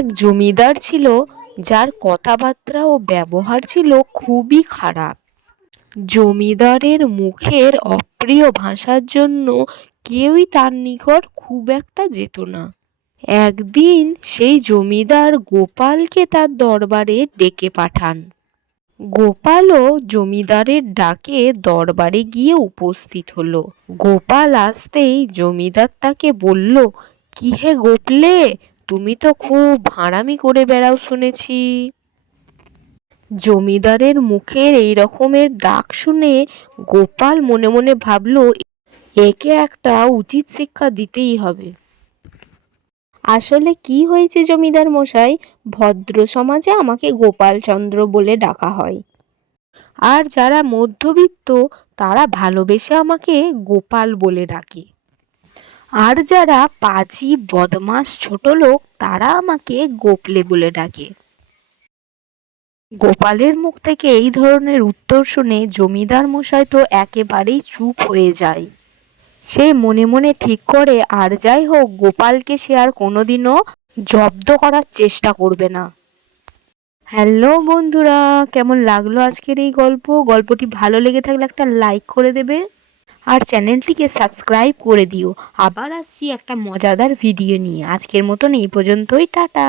এক জমিদার ছিল, যার কথাবার্তা ও ব্যবহার ছিল খুবই খারাপ। জমিদারের মুখের অপ্রিয় ভাষার জন্য কেউই তার নিকট খুব একটা যেত না। একদিন সেই জমিদার গোপালকে তার দরবারে ডেকে পাঠান। গোপালও জমিদারের ডাকে দরবারে গিয়ে উপস্থিত হলো। গোপাল আসতেই জমিদার তাকে বলল, কি হে গোপলে তুমি তো খুব ভাঁড়ামি করে বেড়াও শুনেছি। জমিদারের মুখের এই রকমের ডাক শুনে গোপাল মনে মনে ভাবলো, একে একটা উচিত শিক্ষা দিতেই হবে। আসলে কি হয়েছে জমিদার মশাই? ভদ্র সমাজে আমাকে গোপালচন্দ্র বলে ডাকা হয়। আর যারা মধ্যবিত্ত, তারা ভালোবেসে আমাকে গোপাল বলে ডাকে। আর যারা পাজি, বদমাস, ছোট লোক, তারা আমাকে গোপলে বলে ডাকে। গোপালের মুখ থেকে এই ধরনের উত্তর শুনে জমিদার মশাই তো একেবারেই চুপ হয়ে যায়। সে মনে মনে ঠিক করে, আর যাই হোক, গোপালকে সে আর কোনোদিনও জব্দ করার চেষ্টা করবে না। হ্যালো বন্ধুরা, কেমন লাগল আজকের এই গল্প? গল্পটি ভালো লেগে থাকলে একটা লাইক করে দেবে। আর চ্যানেলটিকে সাবস্ক্রাইব করে দিও। আবার আসছি একটা মজাদার ভিডিও নিয়ে। আজকের মতন এই পর্যন্তই, টাটা।